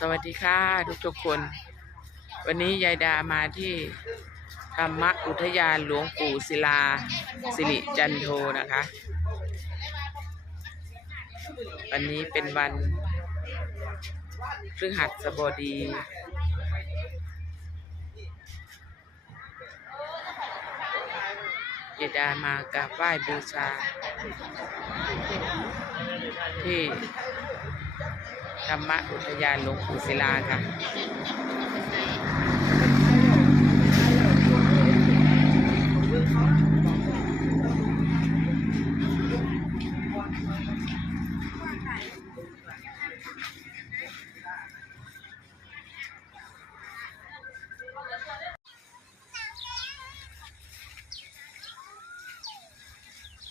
สวัสดีค่ะทุกทุกๆคน วันนี้ยายดามาที่ธรรมอุทยานหลวงปู่ศิลา สิริจันโทนะคะ วันนี้เป็นวันพฤหัสบดียายดามากราบไหว้บูชาที่ ธรรมอุทยานหลวงปู่ศิลาค่ะ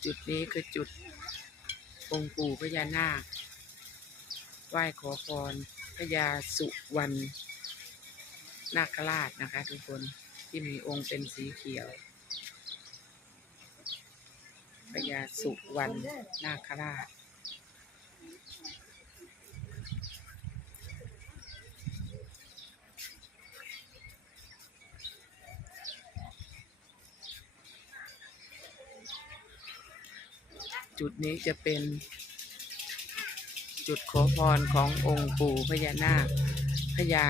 จุดนี้คือจุดองค์ปู่พญานาค ไหว้ขอพรพญาสุวรรณนาคราชนะคะ ทุกคนที่มีองค์เป็นสีเขียวพญาสุวรรณนาคราชจุดนี้จะเป็น จุดขอพรขององค์ปู่พญานาคพญา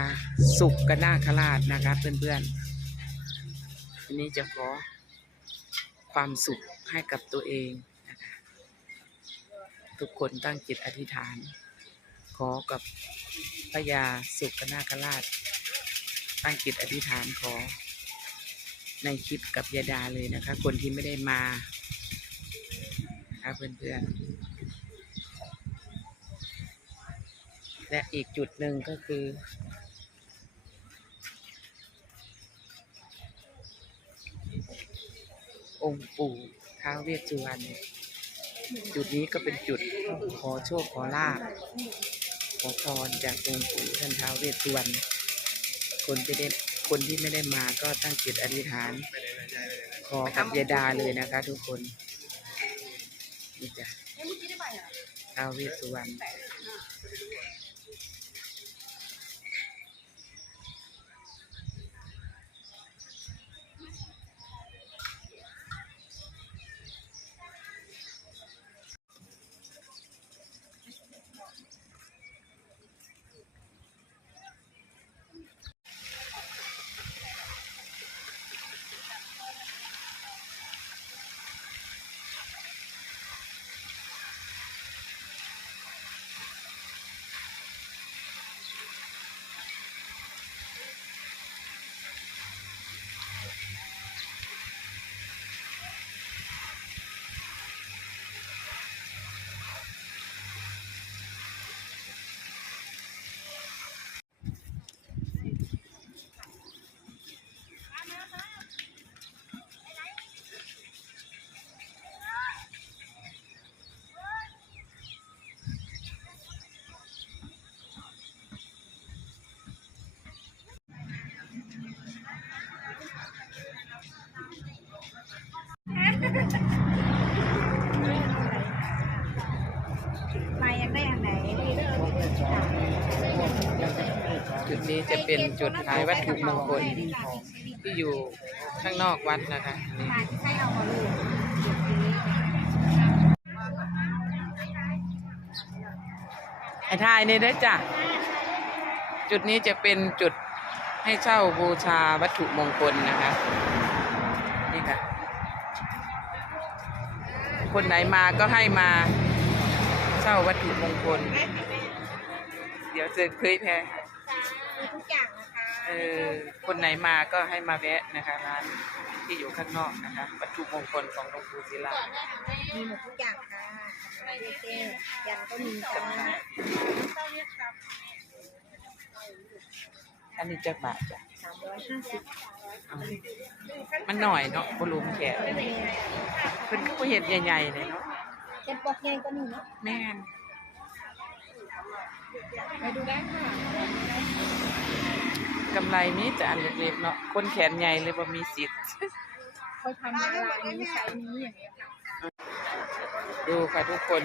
สุกกนาคราชนะคะเพื่อนๆอันนี้จะขอความสุขให้กับตัวเองนะคะทุกคนตั้งจิตอธิษฐาน ขอกับพญาสุกนาคราช ตั้งจิตอธิษฐานขอ ในคลิปกับยาดาเลยนะคะ คนที่ไม่ได้มานะคะเพื่อนๆ และอีกจุดหนึ่งก็คือ องค์ปู่ท้าวเวสสุวรรณจุดนี้ก็เป็นจุดขอโชคขอลาบขอพรจากองค์ปู่ท่านท้าวเวสสุวรรณคนที่ได้คนที่ไม่ได้มาก็ตั้งจิตอธิษฐาน ขอกับยาดาเลยนะคะทุกคนนี่จ้ะท้าวเวสสุวรรณ จุดนี้จะเป็นจุดขายวัตถุมงคลที่อยู่ข้างนอกวัดนะคะไอ้ทายนี่ด้จ้ะ จุดนี้จะเป็นจุดให้เช่าบูชาวัตถุมงคลนะคะ นี่ค่ะ คนไหนมาก็ให้มาเช่าวัตถุมงคล เดี๋ยวจะเคยแพ้ มีทุกอย่างนะคะเออคนไหนมาก็ให้มาแวะนะคะร้านที่อยู่ข้างนอกนะคะ วัตถุมงคลของหลวงปู่ศิลามีหมดทุกอย่างค่ะอะไรเจ๊ยันก็มีจ้าอันนี้จะบาทจ้ะสามร้อยห้าสิบเอามันหน่อยเนาะบรูมแขนเพิ่นก็เห็ดใหญ่ๆเลยเนาะเป็นปอกใหญ่ก็มีเนาะแม่นไปดูได้ค่ะ กำไรมีแต่อันเล็กๆเนาะคนแขนใหญ่เลยบ่มีสิทธิ์เขาทำมาลายนี้ใช้นี้อย่างเงี้ยค่ะดูค่ะทุกคน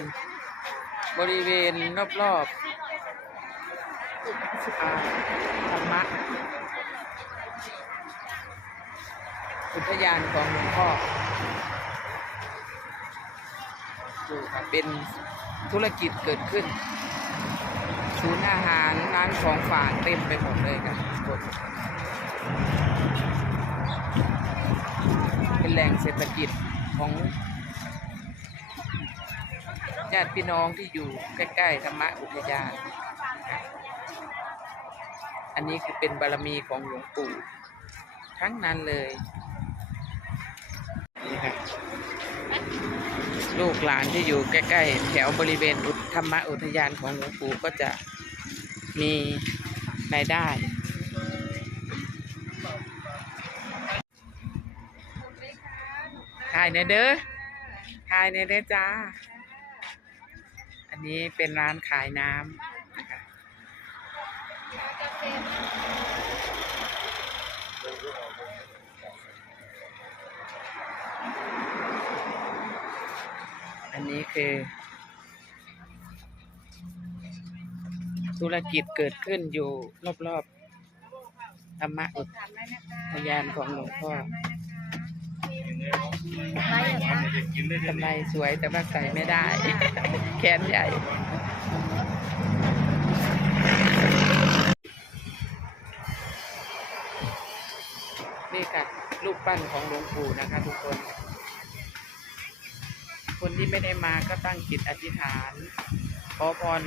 บริเวณรอบๆอ่าธรรมะอุทยานของหลวงพ่อดูค่ะเป็นธุรกิจเกิดขึ้น ศูนย์อาหารร้านของฝากเต็มไปหมดเลยค่ะกคนเป็นแหล่งเศรษฐกิจของญาติพี่น้องที่อยู่ใกล้ๆธรรมะอุทยานอันนี้คือเป็นบารมีของหลวงปู่ทั้งนั้นเลยนี่ค่ะ ลูกหลานที่อยู่ใกล้ๆ แถวบริเวณอุทธรรมอุทยานของหลวงปู่ก็จะมีรายได้ ถ่ายในอยเด้อ ถ่ายในอยเด้อจ้า อันนี้เป็นร้านขายน้ำนะคะ นี้คือ ธุรกิจเกิดขึ้นอยู่รอบๆธรรมะอุทยานของหลวงพ่อไว้เหรอคะกำไรสวยแต่ว่าใส่ไม่ได้ แขนใหญ่นี่ค่ะรูปปั้นของหลวงปู่นะคะทุกคน คนที่ไม่ได้มาก็ตั้งจิตอธิษฐาน ขอพร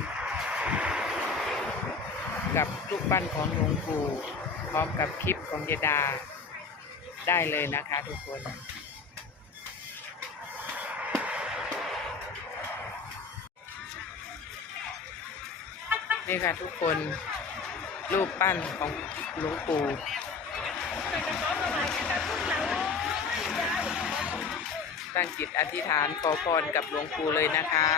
กับรูปปั้นของหลวงปู่พร้อมกับคลิปของเยดาได้เลยนะคะทุกคนนี่ค่ะทุกคนรูปปั้นของหลวงปู่ ตั้งจิตอธิษฐานขอพรกับหลวงปู่เลยนะคะ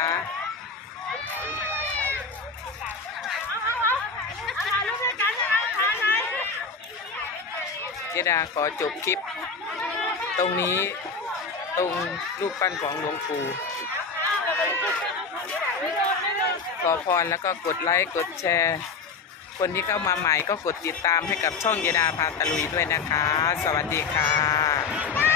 เจดาขอจบคลิป ตรงนี้ตรงรูปปั้นของหลวงปู่ขอพรแล้วก็กดไลค์กดแชร์ คนที่เข้ามาใหม่ก็กดติดตามให้กับช่องเยดาพาตะลุยด้วยนะคะ สวัสดีค่ะ